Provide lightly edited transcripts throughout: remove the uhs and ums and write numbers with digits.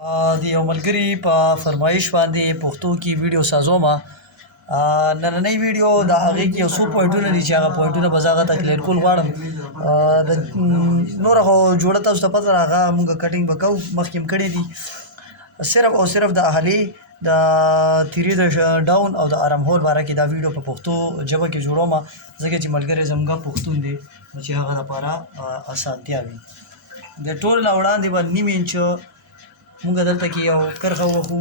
د یو ملګري په فرمایش باندې پښتو کې ویډیو سازوم. نننۍ ویډیو د هغې کې یو څو پوینټونه دي چې هغه پوینټونه به زه هغه ته کلیر کول غواړم. د نوره خو جوړه تاسو ته پته ده، هغه مونږ کټینګ به کوو، مخکې هم کړې دي. صرف او صرف د اهلي د تیرې د ډاون او د ارم هول باره کې دا ویډیو په پښتو ژبه کې جوړوم، ځکه چې ملګری زموږ پښتون دی نو چې هغه لپاره اسانتیا وي. د ټول نه وړاندې به نیم انچ مونږ دلته کې یو کرښه ووهو،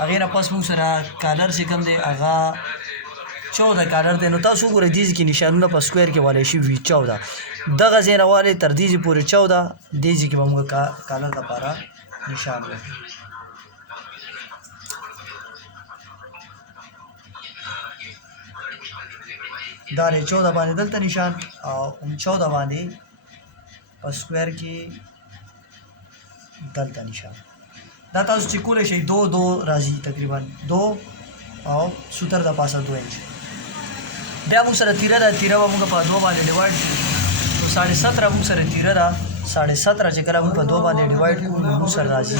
هغې نه پس مونږ سره کالر چې کوم دی هغه 14 کالر دی. نو تاسو وګورئ دې ځای کې نشانونه په سکویر کې والی شوي 14، دغه ځای نه والې تر دې ځای پورې 14، دې ځای کې به مونږ کالر دپاره نشان ووهو. دا دی 14 باندې دلته نشان او 14 باندې په سکویر کې دلته نشان. دا تاسو چې کولی شئ 2 راځي، تقریبا 2 او سوتر د پاسه 2 انچ. بیا موږ سره تیره ده، تیره به موږ په 2 باندې ډیوایډ کړو. نو 17.5 موږ سره تیره ده، 17.5 چې کله موږ په 2 باندې ډیوایډ کړو نو موږ سره راځي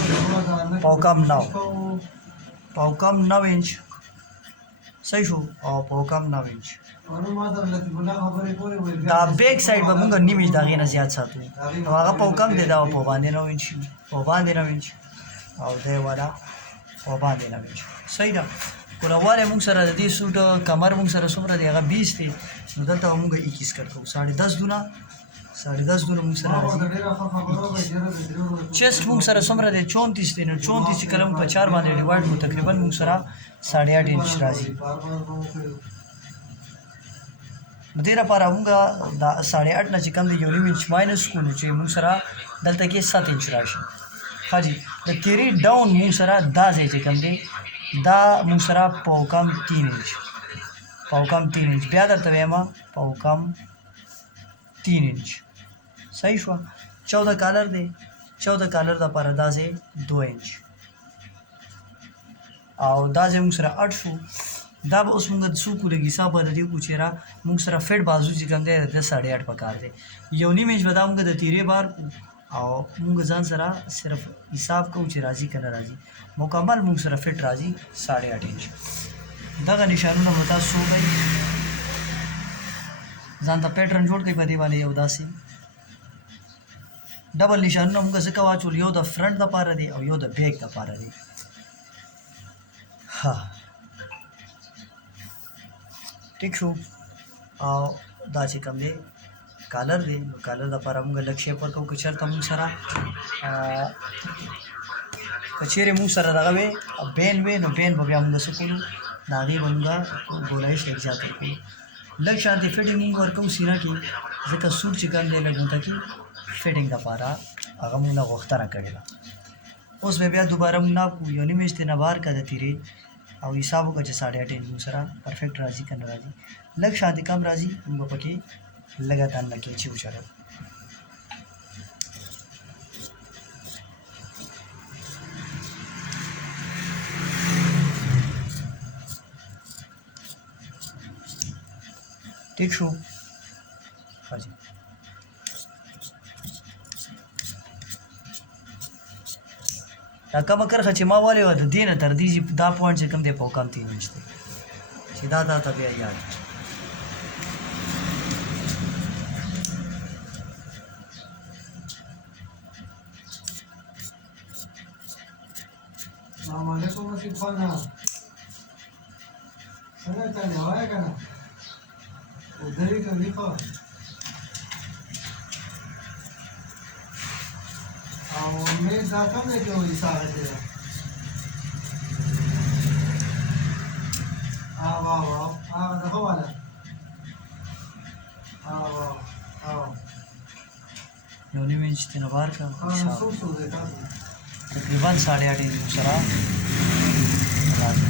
پاوکم 9 انچ. صحیح شو؟ او پاوکم 9 انچ. دا بیک سایډ به مونږ نیم انچ د هغې نه زیات ساتو، نو هغه پاوکم دی، دا به په باندې 9 انچ وي، په باندې 9 انچ، او دی والا په باندې 9 انچ. صحیح ده. کوروالی مونږ سره د دې سوټ کمر مونږ سره څومره دی؟ هغه 20 دی. نو دلته به مونږ 21 کټ کوو، 10.5 دونه مونږ سره راځي. چیسټ مونږ سره څومره دی؟ 34 دی. نو 34 چې کله مونږ په 4 باندې ډیوایډ کړو تقریبا مونږ سره 8.5 انچ راځي. نو دې لپاره مونږ د 8.5 نه چې کوم دی یو نیم انچ ماینس کړو نو چې مونږ سره دلته کې 7 انچ راشي. ښه جي. د تیرې ډاون مونږ سره دا ځای چې کوم دی دا مونږ سره پاوکم 3 انچ، بیا درته وایم پاوکم 3 انچ. صحیح شوه؟ 14 کالر دی، 14 کالر دپاره دا ځای 2 انچ او دا ځای مونږ سره 8 شو. دا به اوس مونږ څو کو لږ حساب به د دې وکړو چې را مونږ سره فټ بازو چې کوم دی د 8.5 پکار دی. یو نیم انچ به دا مونږ د تیرې بار کو او مونږ ځان سره صرف حساب کوو چې راځي که نه راځي. مکمل مونږ سره فټ راځي 8.5 انچ. دغه نشانونه به تاسو وګورئ، ځان ته پیټرن جوړ کړئ په دې باندې. یو داسې ډبل نشانونه مونږ ځکه واچول، یو د فرنټ دپاره دی او یو د بیک دپاره دی. ها ټیک شو. او دا چې کوم دی کالر دی، نو کالر دپاره مونږ لږ شیپ ورکوو. که چېرته مونږ سره که چیرې مونږ سره دغه وی بین وی نو بین به بیا مونږ څه کولو، د هغې به مونږ ګولایش لږ زیات ورکوو. لږ شانتې فټینګ مونږ ورکوو سینه کې، ځکه سوټ چې کوم دی لږ ورته کې فټینګ دپاره هغه مونږ نه غوښتنه کړې ده. اوس به بیا دوباره مونږ ناب کړو، یو نیم انچ ترې نه بهر کړه د تیرې او حساب وکړه چې 8.5 انچ مونږ سره پرفیکټ راځي که نه راځي. لږ شانتې کم راځي، مونږ به پکې لږه تنه کیچي وچلوو. ٹھیک شو؟ ہاں جی. دا کومه کرښه چې ما والې وه د دې نه تر دې دا پوینټ چې کوم دی پاوکم 3 انچ دی، چې دا ته بیا یاد السلام علیکم. نصیب خانه څنګه چلې وایه که نه ودرې کوي خو او میز دا کوم دی که وایي ساغه دی ده هغه دغه والا یو نیم انچ ترې نه بهر کړه. څو دی تاسو تقریبا 8.5 انچ سره راځي.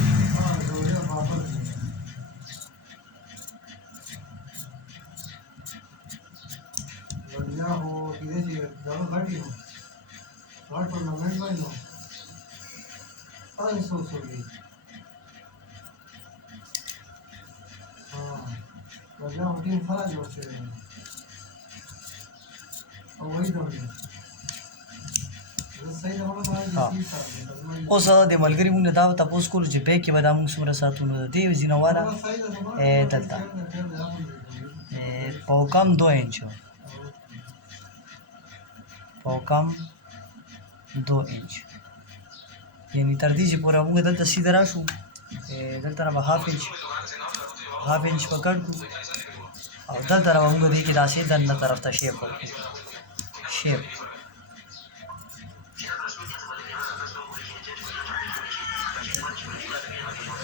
بیا خو کېدای شي دغه غټ وي، غټ ټورنامنټ وای نو څو دی. بیا خو ټیم خراب جوړ شوی او وایي ډول دی. صحیح ده هغه باندې ها. دې سره اوس د ملګري مونږ نه دا تپوس کولو چې بیک کې به دا مونږ څومره ساعتونه د دې ځینه والا دلته پاو کم 2 انچو پاو کم 2 انچ یعنی تر دې چې پوره موږ دلته سیده راشو دلته نه به هاف انچ پکړ کړو او دلته نه به موږ دې کې داسې دننه طرف ته شیپ ورکړو شیپ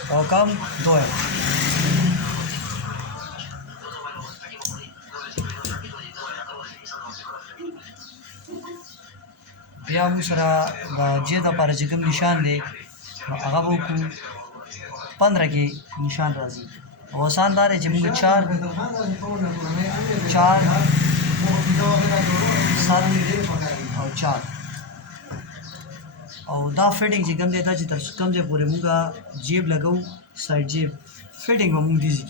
پاو کم 2 انچ بیا موږ سره د جې دپاره چې کوم نشان دی نو هغه به وکړو 15 کې نشان راځي او آسان دا دی چې موږ 4 7 او 4 او دا فټینګ چې کوم دی دا چې تر کوم ځای پورې موږ جیب لګو سایډ جیب فټینګ به موږ دې